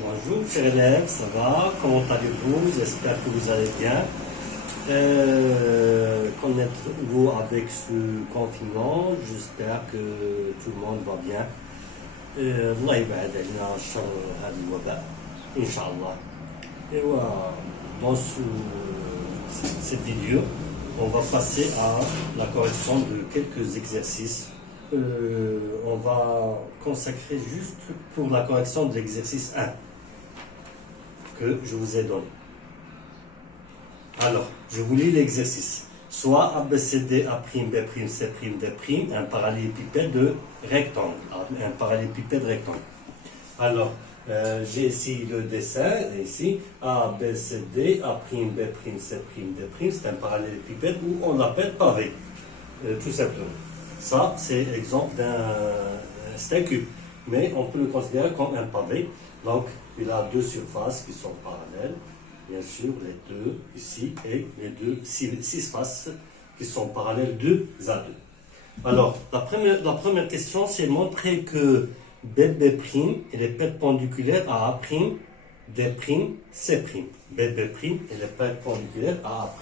Bonjour chers élèves, ça va? Comment allez-vous? J'espère que vous allez bien. Connaître-vous avec ce confinement? J'espère que tout le monde va bien. الله يبعد علينا شر هذا الوباء إن شاء الله. Et voilà, dans cette vidéo, on va passer à la correction de quelques exercices. On va consacrer juste pour la correction de l'exercice 1 que je vous ai donné. Alors, je vous lis l'exercice. Soit ABCD, A'B', C', D', un parallélépipède de rectangle. Un parallélépipède rectangle. Alors, j'ai ici le dessin, ici, ABCD, A'B', C', D', c'est un parallélépipède où on l'appelle pavé, tout simplement. Ça, c'est l'exemple c'est un cube, mais on peut le considérer comme un pavé. Donc, il a deux surfaces qui sont parallèles. Bien sûr, les deux ici et les deux six faces qui sont parallèles deux à deux. Alors, la première question, c'est montrer que BB' est perpendiculaire à A', D', C'. BB' est perpendiculaire à A',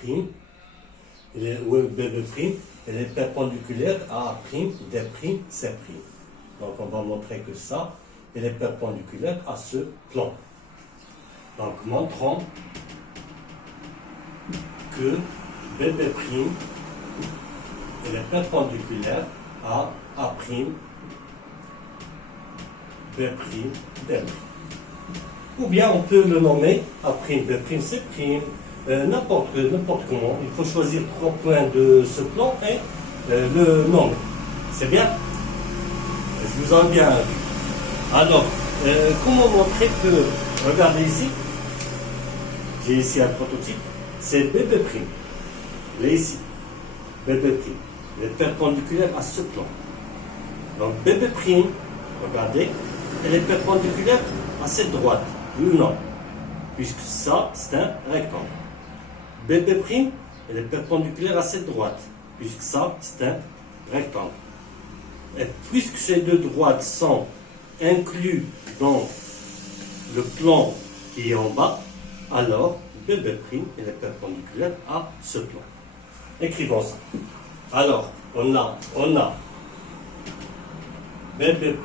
BB' elle est perpendiculaire à A', D', C'. Donc, on va montrer que ça, elle est perpendiculaire à ce plan. Donc, montrons que BB' elle est perpendiculaire à A', B', D'. Ou bien on peut le nommer A', B', C', n'importe comment. Il faut choisir 3 points de ce plan et le nommer. C'est bien? Est-ce que vous avez bien vu? Alors, comment montrer que, regardez ici, j'ai ici un prototype, c'est BB'. Il est ici, BB'. Il est perpendiculaire à ce plan. Donc BB', regardez, elle est perpendiculaire à cette droite, oui ou non? Puisque ça, c'est un rectangle. BB', elle est perpendiculaire à cette droite, puisque ça, c'est un rectangle. Et puisque ces deux droites sont inclus dans le plan qui est en bas, alors BB' elle est perpendiculaire à ce plan. Écrivons ça. Alors, on a BB',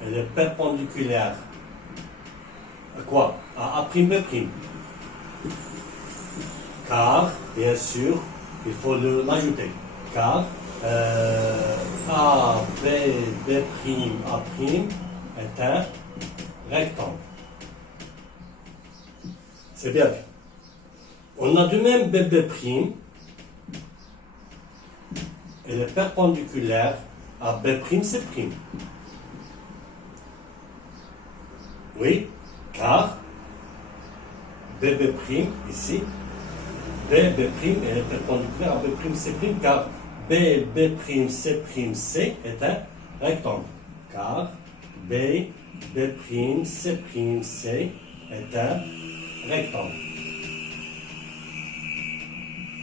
elle est perpendiculaire à quoi? À A'B'. Car, bien sûr, il faut l'ajouter. Car A, B, B', A' est un rectangle. C'est bien vu. On a de même BB', elle est perpendiculaire à B', C'. Oui, car BB' ici, BB' elle est perpendiculaire à B', C', car BB', C' est un rectangle. Car BB', C' est un rectangle.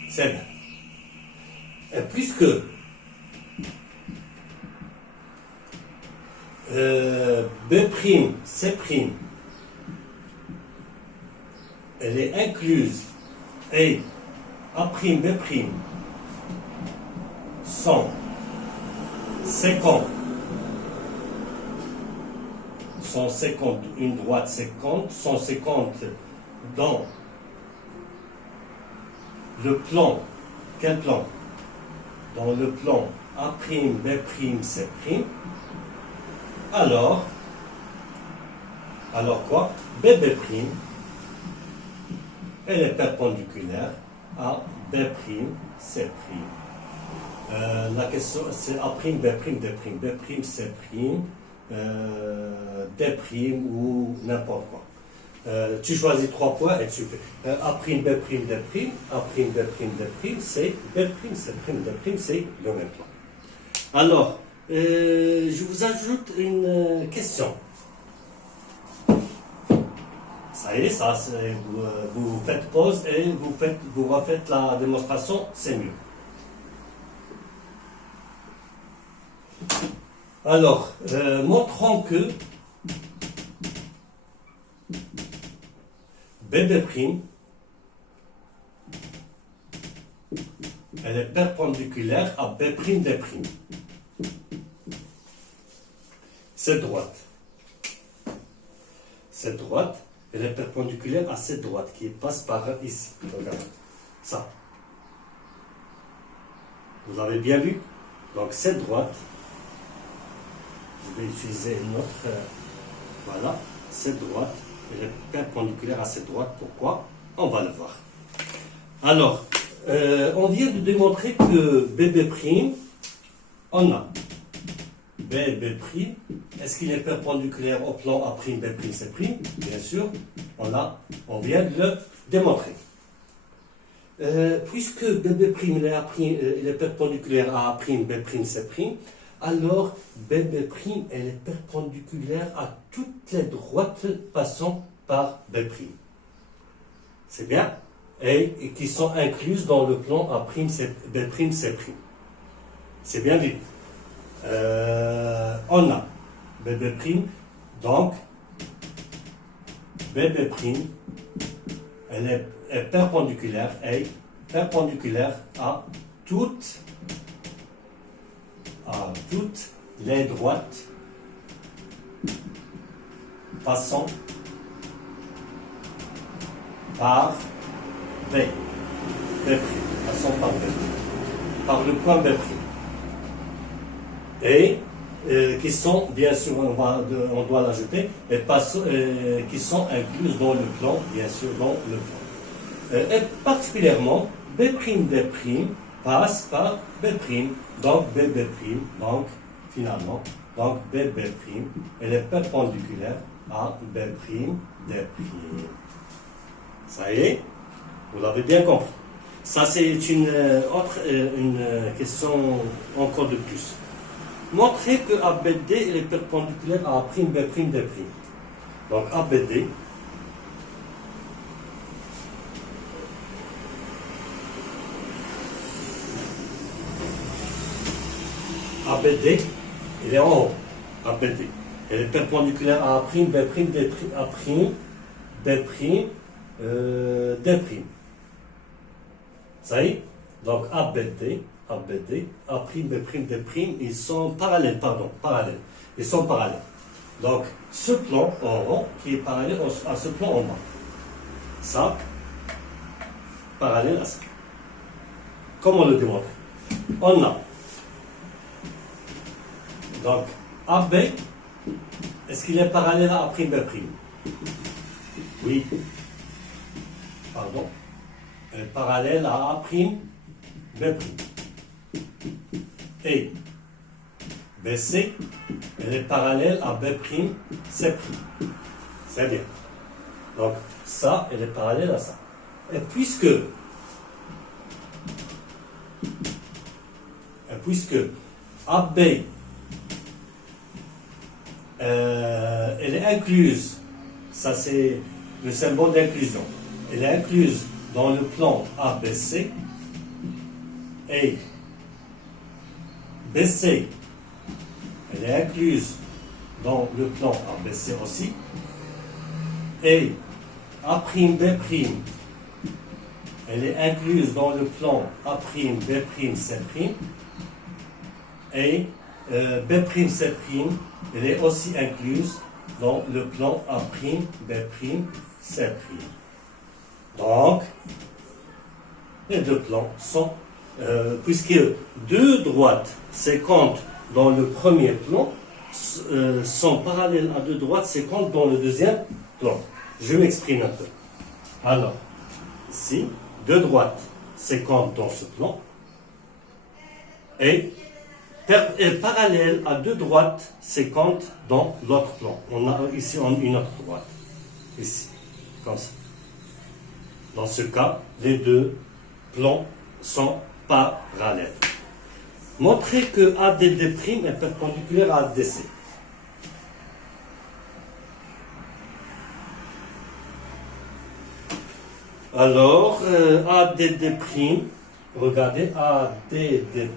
C'est bien. Et puisque B', C', elle est incluse et A', B' sont 50, une droite 50, 150 dans le plan. Quel plan? Dans le plan A', B', C'. Alors quoi? BB', elle est perpendiculaire à B', C'. La question c'est A', B', D', C', D' ou n'importe quoi. Tu choisis 3 points et tu fais A', B', D', A', B', D', c'est B', C', D', c'est le même plan. Alors, je vous ajoute une question. Ça y est, vous faites pause et vous refaites la démonstration, c'est mieux. Alors, montrons que BB', elle est perpendiculaire à B'D'. Cette droite. Cette droite, elle est perpendiculaire à cette droite qui passe par ici. Regardez. Ça. Vous avez bien vu? Donc cette droite, je vais utiliser une autre. Voilà. Cette droite, elle est perpendiculaire à cette droite. Pourquoi? On va le voir. Alors, on vient de démontrer que BB', on a BB', est-ce qu'il est perpendiculaire au plan A'B', C'? Bien sûr, on vient de le démontrer. Puisque BB' il est perpendiculaire à A'B', C', alors BB', elle est perpendiculaire à toutes les droites passant par B'. C'est bien? Et qui sont incluses dans le plan A'B', C'. C'est bien vu. On a BB', donc BB', elle est perpendiculaire à toutes les droites passant par B', passant par B', par le point B'. Et qui sont, bien sûr, on doit l'ajouter, qui sont incluses dans le plan, bien sûr, dans le plan. Et particulièrement, B'D' passe par B', donc BB', donc finalement, donc BB', elle est perpendiculaire à B'D'. Ça y est, vous l'avez bien compris. Ça, c'est une question encore de plus. Montrer que ABD est perpendiculaire à A'B', D'. Donc ABD, il est en haut. ABD, elle est perpendiculaire à A'B', D', D'. Ça y est? Donc ABD, A'B', D', ils sont parallèles, Ils sont parallèles. Donc, ce plan en haut qui est parallèle à ce plan en bas. Ça, parallèle à ça. Comment le démontrer? On a. Donc, AB, est-ce qu'il est parallèle à A'B'? Oui. Pardon. Elle est parallèle à A'B'. Et BC, elle est parallèle à B', C'. C'est bien. Donc, ça, elle est parallèle à ça. Et puisque AB, elle est incluse, ça c'est le symbole d'inclusion, elle est incluse dans le plan ABC, et BC, elle est incluse dans le plan ABC aussi, et A'B', elle est incluse dans le plan A'B', C', et B', C', elle est aussi incluse dans le plan A'B', C'. Donc, les deux plans sont, puisque deux droites séquentes dans le premier plan sont parallèles à deux droites séquentes dans le deuxième plan. Je m'exprime un peu. Alors, ici, deux droites séquentes dans ce plan et parallèles à deux droites séquentes dans l'autre plan. On a ici une autre droite. Ici, comme ça. Dans ce cas, les deux plans sont parallèles. Montrer que ADD' est perpendiculaire à ADC. Alors, ADD', regardez, ADD',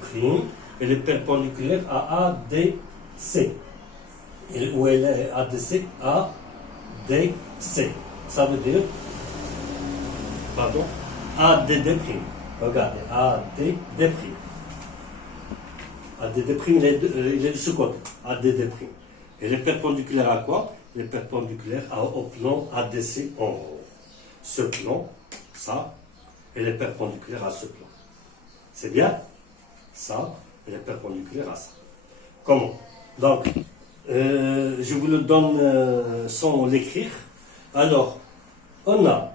elle est perpendiculaire à ADC. Où elle est ADC? ADC. Ça veut dire pardon, ADD'. Regardez, ADD'. ADD', il est de ce côté, ADD'. Elle est perpendiculaire à quoi? Elle est perpendiculaire au plan ADC en haut. Ce plan, ça, elle est perpendiculaire à ce plan. C'est bien? Ça, elle est perpendiculaire à ça. Comment? Donc, je vous le donne sans l'écrire. Alors, on a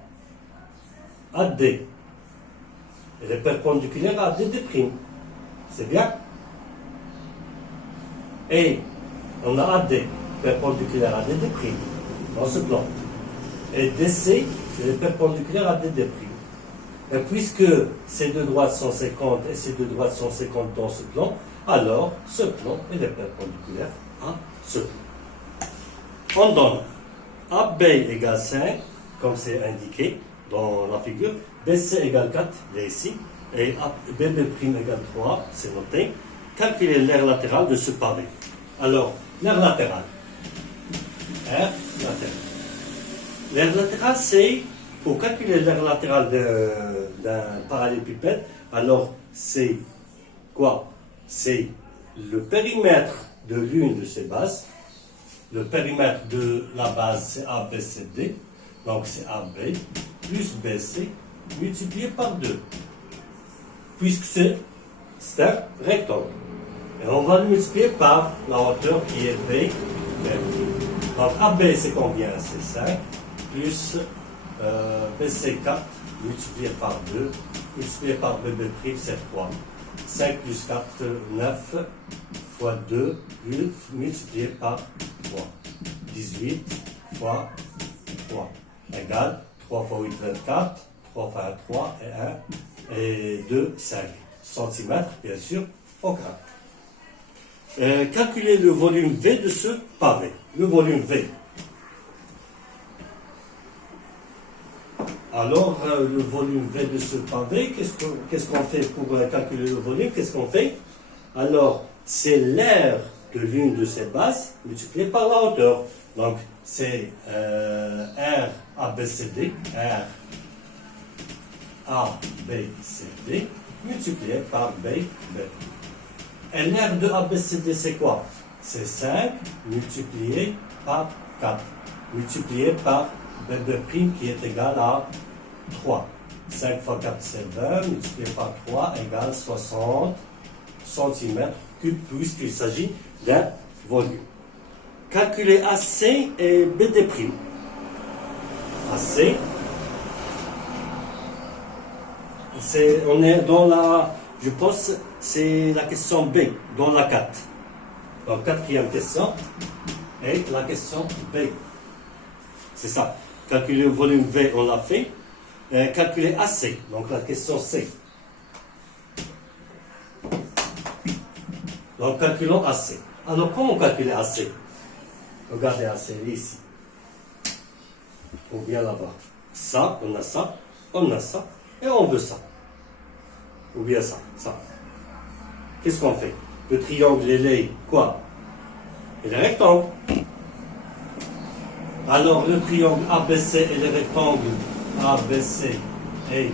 AD, elle est perpendiculaire à ADD'. C'est bien? Et on a AD, perpendiculaire à ADD', dans ce plan. Et DC, c'est perpendiculaire à ADD'. Et puisque ces deux droites sont 50 et ces deux droites sont 50 dans ce plan, alors ce plan est perpendiculaire à ce plan. On donne AB égale 5, comme c'est indiqué dans la figure, BC égale 4, il est ici, et BB' égale 3, c'est noté. Calculer l'aire latérale de ce pavé. Alors, l'aire latérale. L'aire latérale. L'aire latérale, c'est, pour calculer l'aire latérale d'un parallélépipède, alors c'est quoi? C'est le périmètre de l'une de ces bases. Le périmètre de la base, c'est ABCD. Donc c'est AB plus BC multiplié par 2. Puisque c'est un rectangle. Et on va le multiplier par la hauteur qui est B. Donc AB c'est combien? C'est 5 plus BC 4 multiplié par 2 multiplié par BB' c'est 3. 5 plus 4, 9 fois 2 multiplié par 3. 18 fois 3 égale 3 fois 8, 24, 3 fois 1, 3 et 1 et 2, 5 cm, bien sûr, au carré. Calculer le volume V de ce pavé. Le volume V. Alors, le volume V de ce pavé, qu'est-ce qu'on fait pour calculer le volume? Qu'est-ce qu'on fait? Alors, c'est l'aire de l'une de ces bases multipliée par la hauteur. Donc, c'est R ABCD, R ABCD, multiplié par B. Et l'aire de ABCD, c'est quoi? C'est 5 multiplié par 4, multiplié par BB' qui est égal à 3. 5 fois 4, c'est 20, multiplié par 3 égale 60 cm3, puisqu'il s'agit d'un volume. Calculer AC et BD'. AC, on est dans la, je pense, c'est la question B, dans la 4. Donc, quatrième question, et la question B. C'est ça. Calculer le volume V, on l'a fait. Calculer AC, donc la question C. Donc, calculons AC. Alors, comment calculer AC? Regardez AC, ici. Ou bien là-bas. Ça, on a ça, et on veut ça. Ou bien ça, ça. Qu'est-ce qu'on fait? Le triangle, il est quoi? Il est rectangle. Alors, le triangle ABC et le rectangle ABC et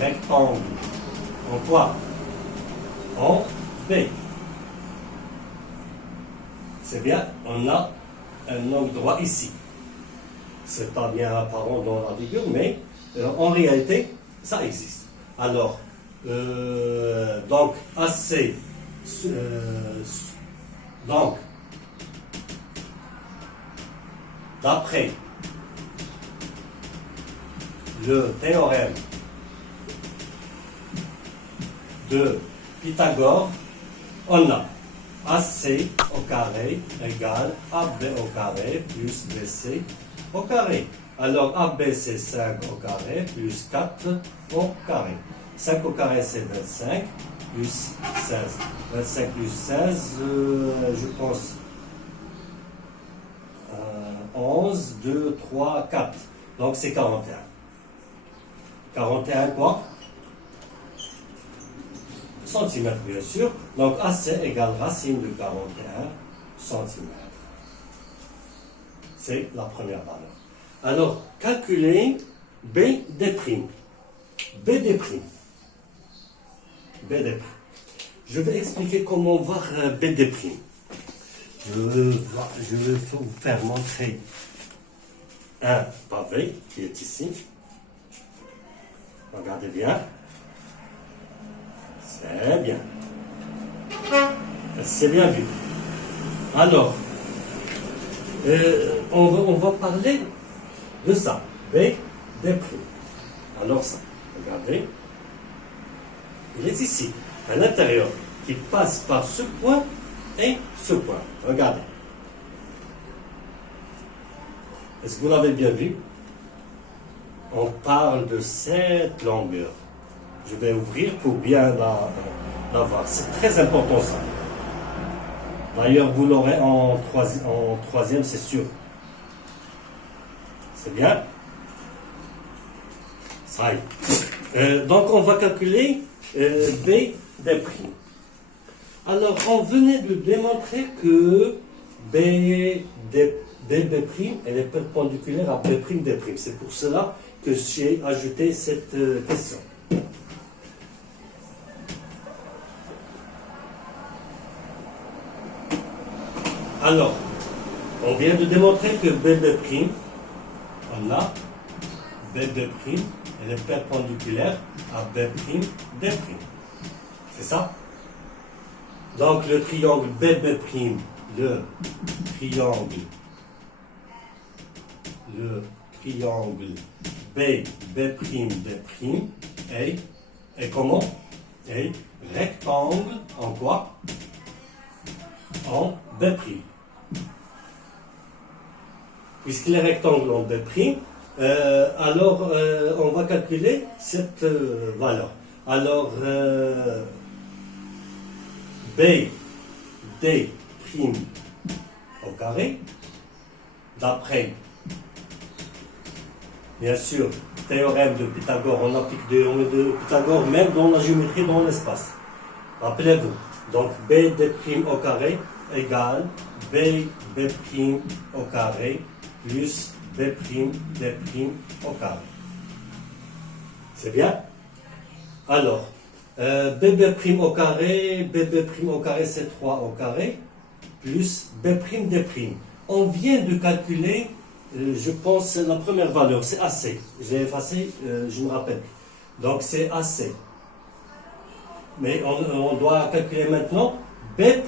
rectangle en quoi? En B. C'est bien, on a un angle droit ici. C'est pas bien apparent dans la figure, mais en réalité, ça existe. Alors, donc, AC, donc, d'après le théorème de Pythagore, on a AC au carré égale AB au carré plus BC au carré. Alors AB c'est 5 au carré plus 4 au carré. 5 au carré c'est 25 plus 16. 25 plus 16, je pense 11, 2, 3, 4. Donc c'est 41. 41 quoi? Centimètres, bien sûr. Donc AC égale racine de 41 centimètres. C'est la première valeur. Alors, calculer BD'. BD'. BD'. Je vais expliquer comment voir BD'. Je vais vous faire montrer un pavé qui est ici. Regardez bien. C'est bien. C'est bien vu. Alors, on va parler de ça. BD'. Alors ça, regardez. Il est ici, à l'intérieur, qui passe par ce point et ce point. Regardez. Est-ce que vous l'avez bien vu? On parle de cette longueur. Je vais ouvrir pour bien la voir. C'est très important ça. D'ailleurs, vous l'aurez en troisième, c'est sûr. C'est bien? Ça y est. Donc, on va calculer BD'. Alors, on venait de démontrer que BB', elle est perpendiculaire à B'D'. C'est pour cela que j'ai ajouté cette question. Alors, on vient de démontrer que BB', on a BB', elle est perpendiculaire à B'D'. C'est ça? Donc, le triangle BB', le triangle BB', est comment? Est rectangle en quoi? En B'. Puisqu'il est rectangle en B', alors on va calculer cette valeur. Alors, BD' au carré, d'après, bien sûr, théorème de Pythagore, on applique théorème de Pythagore même dans la géométrie dans l'espace. Rappelez-vous, donc BD' au carré égale BB' au carré plus B'D' au carré. C'est bien? Alors, BB' au carré c'est 3 au carré, plus B'D'. On vient de calculer, je pense, la première valeur, c'est AC. J'ai effacé, je me rappelle. Donc c'est AC. Mais on doit calculer maintenant B'D'.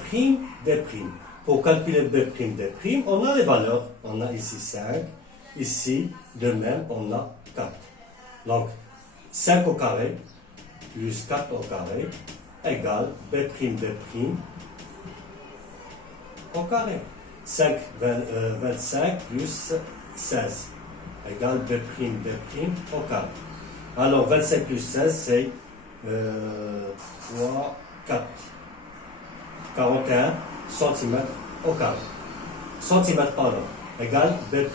Pour calculer B'D', on a les valeurs. On a ici 5, ici, de même, on a 4. Donc, 5 au carré, plus 4 au carré, égale B'D' au carré. 25 plus 16, égale B'D' au carré. Alors, 25 plus 16, c'est 3, 4. 41 cm au carré. Centimètre, pardon, égale B'D'.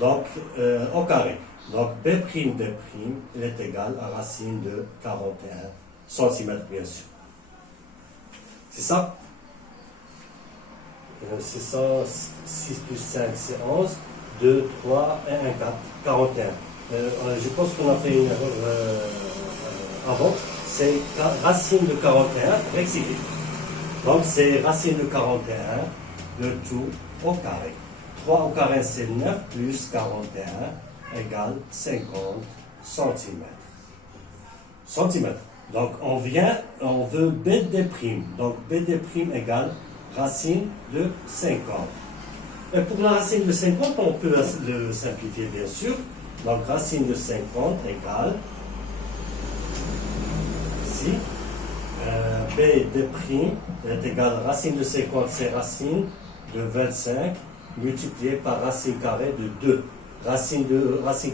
Donc, au carré. Donc, B'D', il est égal à racine de 41 cm, bien sûr. C'est ça? C'est ça, 6 plus 5, c'est 11. 2, 3, 1, 4, 41. Je pense qu'on a fait une erreur avant. C'est racine de 41, rectifié. Donc, c'est racine de 41, le tout au carré. 3 au carré, c'est 9 plus 41 égale 50 centimètres. Donc, on veut B'D'. Donc, B'D' égale racine de 50. Et pour la racine de 50, on peut le simplifier, bien sûr. Donc, racine de 50 égale, ici, B'D' est égal à racine de 50, c'est racine de 25 multiplié par racine carrée de 2. Racine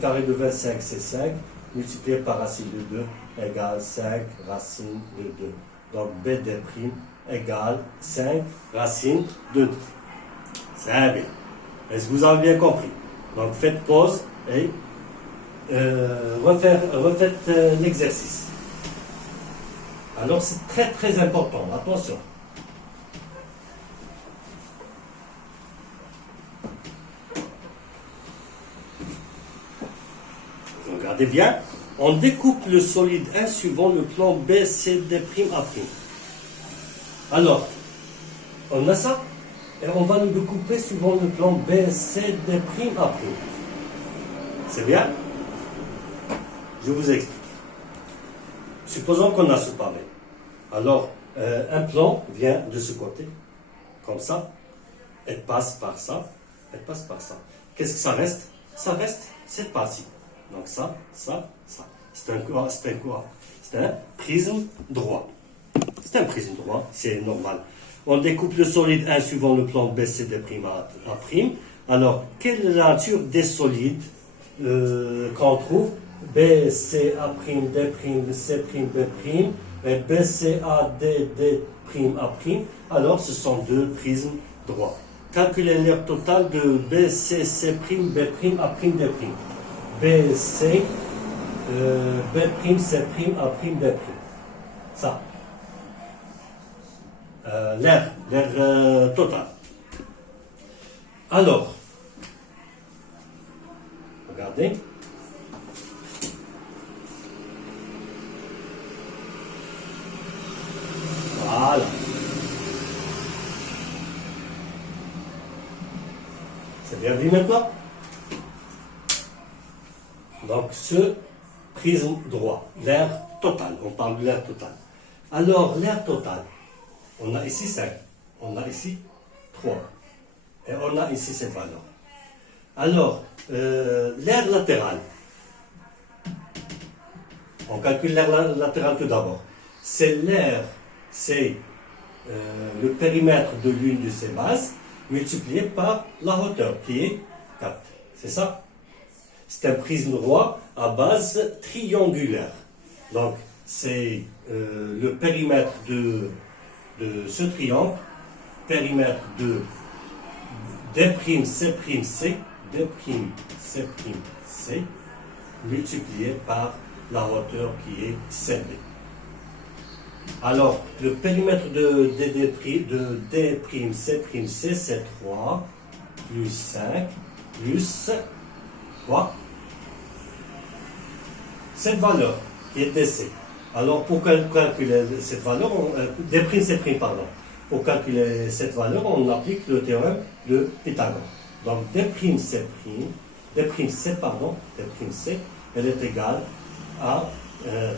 carrée de 25, c'est 5, multiplié par racine de 2 égale 5 racine de 2. Donc B'D' égale 5 racine de 2. C'est bien. Est-ce que vous avez bien compris? Donc faites pause et refaites l'exercice. Alors c'est très très important, attention. Regardez bien. On découpe le solide 1 suivant le plan B, C, D', A'. Alors, on a ça, et on va le découper suivant le plan B, C, D', A'. C'est bien? Je vous explique. Supposons qu'on a ce pavé. Alors, un plan vient de ce côté, comme ça, et passe par ça, et passe par ça. Qu'est-ce que ça reste? Ça reste cette partie. Donc ça. C'est un quoi? C'est un prisme droit. C'est un prisme droit, c'est normal. On découpe le solide 1 suivant le plan BCD', A'. Alors, quelle est la nature des solides qu'on trouve? B, C, A', D', C', B', et B, C, A, D, D', A'. Alors, ce sont deux prismes droits. Calculez l'aire totale de B, C, C', B', A', D'. B, C, B', C', A', D'. Ça. L'aire totale. Alors, regardez. Voilà. C'est bien vu maintenant? Donc, ce prisme droit, l'aire totale, on parle de l'aire totale. Alors, l'aire totale, on a ici 5, on a ici 3, et on a ici cette valeur. Alors, l'aire latérale, on calcule l'aire latérale tout d'abord. C'est l'aire, c'est le périmètre de l'une de ces bases multiplié par la hauteur qui est 4. C'est ça? C'est un prisme droit à base triangulaire. Donc, c'est le périmètre de ce triangle, périmètre de D'C', D'C', multiplié par la hauteur qui est CB. Alors, le périmètre de D'C', c'est 3, plus 5, plus quoi? Cette valeur qui est DC. Alors, pour calculer cette valeur, D'C', pardon. Pour calculer cette valeur, on applique le théorème de Pythagore. Donc, D'C', elle est égale à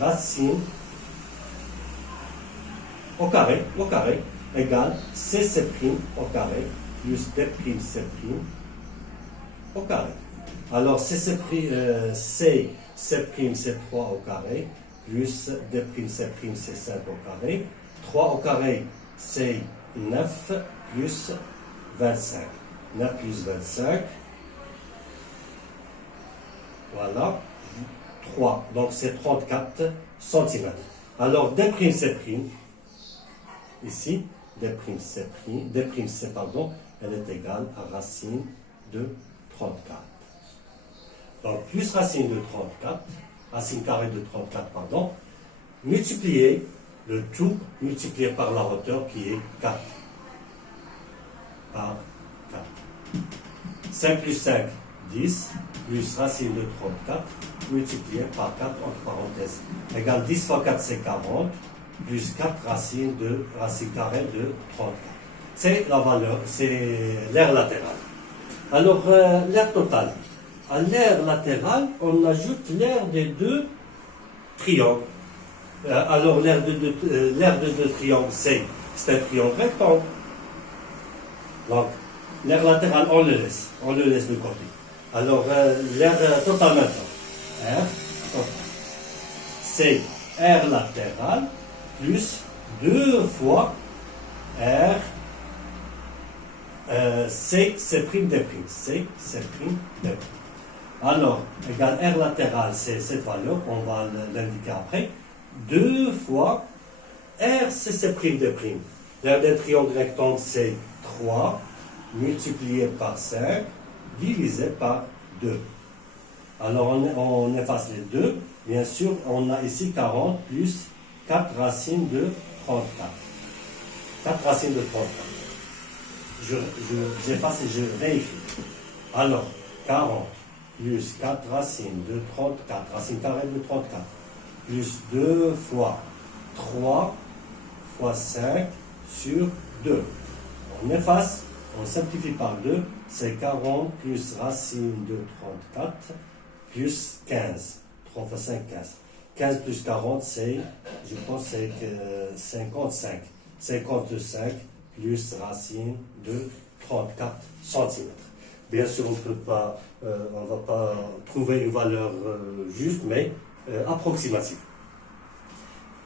racine au carré, égale C' au carré, plus D'C' au carré. Alors, C', c'est 3 au carré, plus D'C', c'est 5 au carré. 3 au carré, c'est 9 plus 25. 9 plus 25. Voilà. 3. Donc, c'est 34 cm. Alors, D'C', ici, D'C', elle est égale à racine de 34. Donc, plus racine de 34, racine carrée de 34, pardon, multiplié, le tout multiplié par la hauteur qui est 4. Par 4. 5 plus 5, 10, plus racine de 34, multiplié par 4 entre parenthèses, égale 10 fois 4, c'est 40, plus 4 racine carrée de 34. C'est la valeur, c'est l'aire latérale. Alors, l'aire totale. À l'aire latérale, on ajoute l'aire des deux triangles. Alors, l'aire de deux triangles, c'est un triangle rectangle. Donc, l'aire latérale, on le laisse de côté. Alors, l'aire totale maintenant. R totale. C'est R latérale plus 2 fois R C, C', D'. C, C', D'. Alors, égal R latérale, c'est cette valeur, on va l'indiquer après. 2 fois R, C', D'. L'aire d'un triangle rectangle, c'est 3 multiplié par 5 divisé par 2. Alors, on efface les deux. Bien sûr, on a ici 40 plus 4 racines de 34. 4 racines de 34. J'efface et je vérifie. Alors, 40 plus 4 racines de 34, racine carrée de 34, plus 2 fois 3 fois 5 sur 2. On efface, on simplifie par 2, c'est 40 plus racine de 34 plus 15. 3 fois 5, 15. 15 plus 40, c'est, je pense, c'est 55. 55 plus racine de 34 cm. Bien sûr, on ne va pas trouver une valeur juste, mais approximative.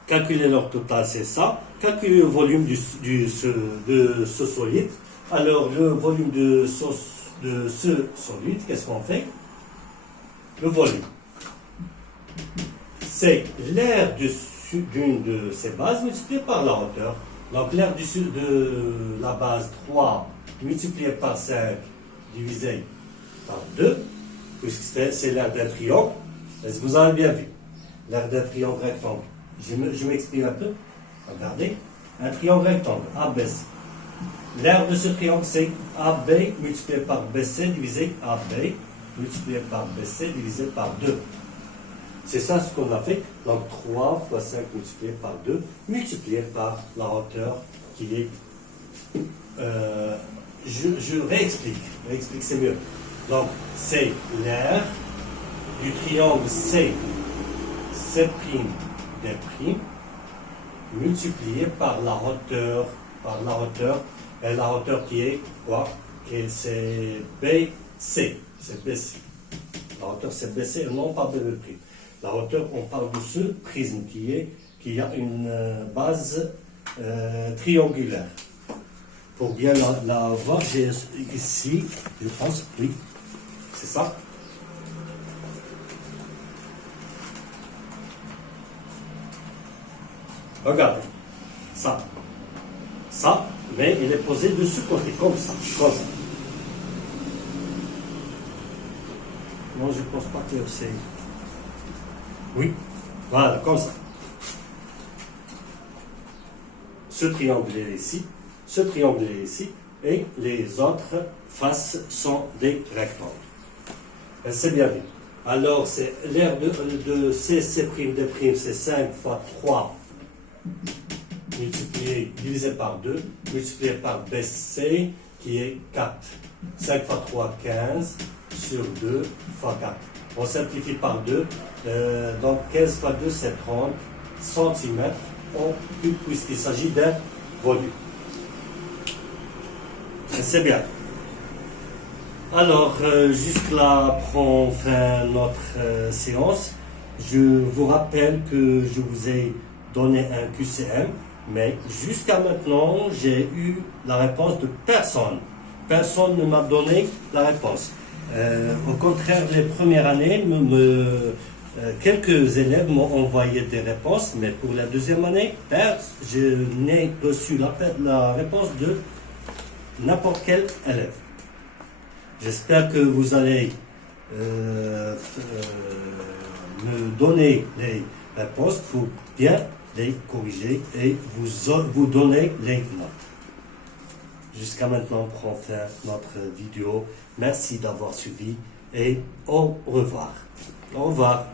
Calculer leur total, c'est ça. Calculer le volume de ce solide. Alors, le volume de ce solide, qu'est-ce qu'on fait? Le volume, c'est l'aire d'une de ces bases multipliée par la hauteur. Donc, l'aire de la base 3 multiplié par 5 divisé par 2, puisque c'est l'aire d'un triangle. Est-ce que vous avez bien vu? L'aire d'un triangle rectangle. Je m'explique un peu. Regardez. Un triangle rectangle, ABC. L'aire de ce triangle, c'est AB multiplié par BC divisé AB multiplié par BC divisé par 2. C'est ça ce qu'on a fait. Donc 3 fois 5 multiplié par 2 multiplié par la hauteur qui est... je réexplique. Réexplique, c'est mieux. Donc c'est l'aire du triangle C', C', D', multiplié par la hauteur. Et la hauteur qui est quoi? C'est BC. C'est BC. La hauteur c'est BC et non pas B'. La hauteur, on parle de ce prisme qui a une base triangulaire. Pour bien la voir, j'ai ici, je pense, oui, c'est ça. Regardez, ça, mais il est posé de ce côté, comme ça, comme ça. Non, je ne pense pas que c'est... Oui, voilà, comme ça. Ce triangle est ici, ce triangle est ici, et les autres faces sont des rectangles. C'est bien vu. Alors, c'est l'aire de C', D', c'est 5 fois 3 multiplié, divisé par 2, multiplié par BC, qui est 4. 5 fois 3, 15, sur 2 fois 4. On simplifie par 2, donc 15 fois 2, c'est 30 cm en cube, puisqu'il s'agit d'un volume. C'est bien. Alors, jusque-là prend fin notre séance. Je vous rappelle que je vous ai donné un QCM, mais jusqu'à maintenant, j'ai eu la réponse de personne. Personne ne m'a donné la réponse. Au contraire, les premières années, quelques élèves m'ont envoyé des réponses, mais pour la deuxième année, je n'ai reçu la réponse de n'importe quel élève. J'espère que vous allez me donner les réponses pour bien les corriger et vous donner les notes. Jusqu'à maintenant, on prend fin notre vidéo. Merci d'avoir suivi et au revoir. Au revoir.